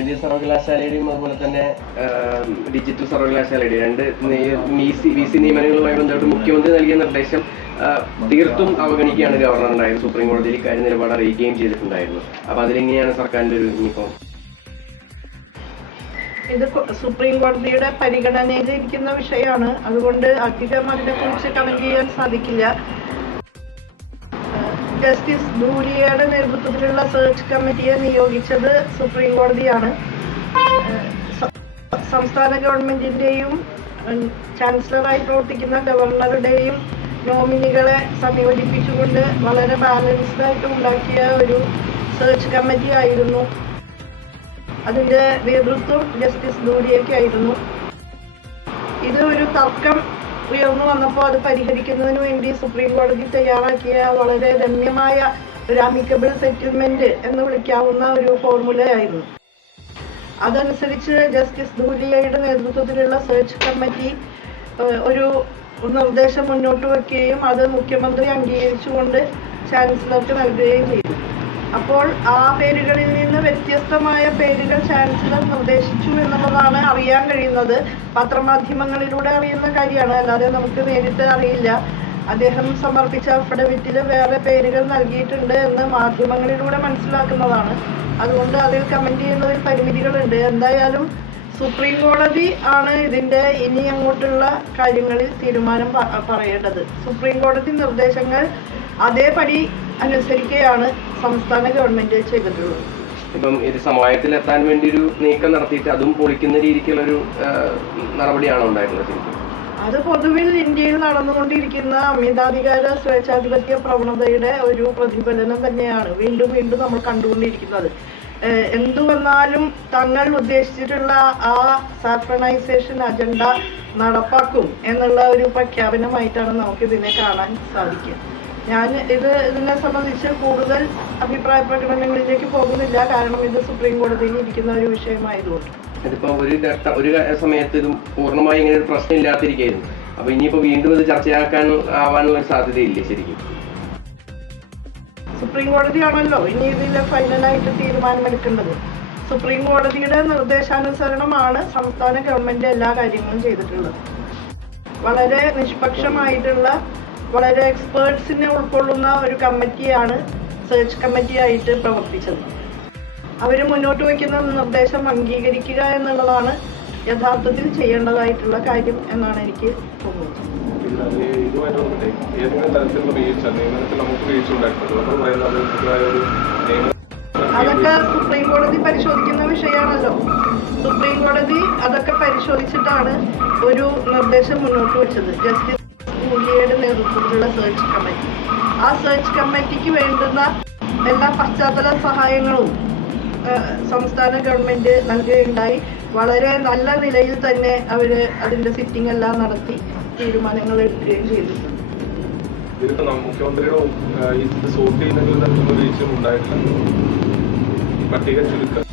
സാങ്കേതിക സർവകലാശാലയുടെയും അതുപോലെ തന്നെ ഡിജിറ്റൽ സർവകലാശാലയുടെയും രണ്ട് വി സി നിയമനങ്ങളുമായി ബന്ധപ്പെട്ട് മുഖ്യമന്ത്രി നൽകിയ നിർദ്ദേശം തീർത്തും അവഗണിക്കുകയാണ് ഗവർണർ ഉണ്ടായത് സുപ്രീം കോടതിയിൽ ഇക്കാര്യം നിലപാട് അറിയിക്കുകയും ചെയ്തിട്ടുണ്ടായിരുന്നു. അപ്പൊ അതിലെങ്ങനെയാണ് സർക്കാരിന്റെ ഒരു നീക്കം ഇത് സുപ്രീം കോടതിയുടെ പരിഗണനയിലിരിക്കുന്ന വിഷയമാണ്. അതുകൊണ്ട് അധികം അതിനെക്കുറിച്ച് കണക്ട് ചെയ്യാൻ സാധിക്കില്ല. ജസ്റ്റിസ് ഭൂരിയയുടെ നേതൃത്വത്തിലുള്ള സെർച്ച് കമ്മിറ്റിയെ നിയോഗിച്ചത് സുപ്രീം കോടതിയാണ്. സംസ്ഥാന ഗവൺമെന്റിന്റെയും ചാൻസലറായി പ്രവർത്തിക്കുന്ന ഗവർണറുടെയും നോമിനികളെ സംയോജിപ്പിച്ചുകൊണ്ട് വളരെ ബാലൻസ്ഡ് ആയിട്ട് ഉണ്ടാക്കിയ ഒരു സെർച്ച് കമ്മിറ്റി ആയിരുന്നു. അതിന്റെ നേതൃത്വം ജസ്റ്റിസ് ധൂലിയയ്ക്കായിരുന്നു ഇത് ഒരു തർക്കം ഉയർന്നു വന്നപ്പോൾ അത് പരിഹരിക്കുന്നതിന് വേണ്ടി സുപ്രീം കോടതി തയ്യാറാക്കിയ വളരെ രമ്യമായ ഒരു അമിക്കബിൾ സെറ്റിൽമെന്റ് എന്ന് വിളിക്കാവുന്ന ഒരു ഫോർമുലയായിരുന്നു അതനുസരിച്ച് ജസ്റ്റിസ് ധൂലിയയുടെ നേതൃത്വത്തിലുള്ള സെർച്ച് കമ്മിറ്റി ഒരു നിർദ്ദേശം മുന്നോട്ട് വയ്ക്കുകയും അത് മുഖ്യമന്ത്രി അംഗീകരിച്ചുകൊണ്ട് ചാൻസലർക്ക് നൽകുകയും ചെയ്തു. അപ്പോൾ ആ പേരുകളിൽ നിന്ന് വ്യത്യസ്തമായ പേരുകൾ ചാൻസലർ നിർദ്ദേശിച്ചു എന്നുള്ളതാണ് അറിയാൻ കഴിയുന്നത്. പത്രമാധ്യമങ്ങളിലൂടെ അറിയുന്ന കാര്യമാണ്. അല്ലാതെ നമുക്ക് നേരിട്ട് അറിയില്ല. അദ്ദേഹം സമർപ്പിച്ച അഫിഡവിറ്റിൽ വേറെ പേരുകൾ നൽകിയിട്ടുണ്ട് എന്ന് മാധ്യമങ്ങളിലൂടെ മനസ്സിലാക്കുന്നതാണ്. അതുകൊണ്ട് അതിൽ കമന്റ് ചെയ്യുന്നതിൽ പരിമിതികളുണ്ട്. എന്തായാലും സുപ്രീം കോടതി ആണ് ഇതിന്റെ ഇനി അങ്ങോട്ടുള്ള കാര്യങ്ങളിൽ തീരുമാനം പറയേണ്ടത്. സുപ്രീം കോടതി നിർദ്ദേശങ്ങൾ അതേപടി അനുസരിക്കുകയാണ് സംസ്ഥാന ഗവൺമെന്റ് ചെയ്തിട്ടുള്ളത്. ഇപ്പം ഇത് സമവായത്തിൽ എത്താൻ വേണ്ടി ഒരു നീക്കം നടത്തിയിട്ട് അതും പൊളിക്കുന്ന രീതിക്കുള്ള ഒരു നടപടിയാണ് ഉണ്ടായിട്ടുള്ളത് അത് പൊതുവിൽ ഇന്ത്യയിൽ നടന്നുകൊണ്ടിരിക്കുന്ന അമിതാധികാര സ്വേച്ഛാധിപത്യ പ്രവണതയുടെ ഒരു പ്രതിഫലനം തന്നെയാണ് വീണ്ടും വീണ്ടും നമ്മൾ കണ്ടുകൊണ്ടിരിക്കുന്നത്. എന്തുവന്നാലും എന്തു വന്നാലും തങ്ങൾ ഉദ്ദേശിച്ചിട്ടുള്ള ആ സാഫണൈസേഷൻ അജണ്ട നടപ്പാക്കും എന്നുള്ള ഒരു പ്രഖ്യാപനമായിട്ടാണ് നമുക്കിതിനെ കാണാൻ സാധിക്കുക. ഞാൻ ഇത് ഇതിനെ സംബന്ധിച്ച് കൂടുതൽ അഭിപ്രായ പ്രകടനങ്ങളിലേക്ക് പോകുന്നില്ല. കാരണം ഇത് സുപ്രീം കോടതിയിൽ ഇരിക്കുന്ന ഒരു വിഷയമായതുകൊണ്ട്. ഇതിപ്പോ ഒരു ഘട്ട- ഒരു സമയത്ത് ഇത് പൂർണമായി ഇങ്ങനെ ഒരു പ്രശ്നം ഇല്ലാതിരിക്കുന്നു അപ്പൊ ഇനിയിപ്പോ വീണ്ടും ഇത് ചർച്ചയാക്കാൻ ആവാനുള്ള ഒരു സാധ്യതയില്ലേ ശരിക്കും? സുപ്രീം കോടതിയാണല്ലോ ഇനി ഇതിൽ ഫൈനലായിട്ട് തീരുമാനമെടുക്കേണ്ടത്. സുപ്രീം കോടതിയുടെ നിർദ്ദേശാനുസരണമാണ് സംസ്ഥാന ഗവൺമെന്റ് എല്ലാ കാര്യങ്ങളും ചെയ്തിട്ടുള്ളത്. വളരെ നിഷ്പക്ഷമായിട്ടുള്ള വളരെ എക്സ്പേർട്സിനെ ഉൾക്കൊള്ളുന്ന ഒരു കമ്മിറ്റിയാണ് സെർച്ച് കമ്മിറ്റിയായിട്ട് പ്രവർത്തിച്ചത്. അവർ മുന്നോട്ട് വയ്ക്കുന്ന നിർദ്ദേശം അംഗീകരിക്കുക എന്നുള്ളതാണ് യഥാർത്ഥത്തിൽ ചെയ്യേണ്ടതായിട്ടുള്ള കാര്യം എന്നാണ് എനിക്ക് തോന്നുന്നത്. അതൊക്കെ സുപ്രീം കോടതി പരിശോധിക്കുന്ന വിഷയമാണല്ലോ. സുപ്രീം കോടതി അതൊക്കെ പരിശോധിച്ചിട്ടാണ് ഒരു നിർദ്ദേശം മുന്നോട്ട് വെച്ചത്. ജസ്റ്റിസ് മൂലിയയുടെ നേതൃത്വത്തിലുള്ള സെർച്ച് കമ്മിറ്റി ആ സെർച്ച് കമ്മിറ്റിക്ക് വേണ്ടുന്ന എല്ലാ പശ്ചാത്തല സഹായങ്ങളും സംസ്ഥാന ഗവൺമെന്റ് നൽകുകയുണ്ടായി. വളരെ നല്ല നിലയിൽ തന്നെ അവർ അതിന്റെ സിറ്റിംഗ് എല്ലാം നടത്തി തീരുമാനങ്ങൾ എടുക്കുകയും ചെയ്തിട്ടുണ്ട് ഇതിലിപ്പോ നം- മുഖ്യമന്ത്രിയുടെ പട്ടിക ചുരുക്കം.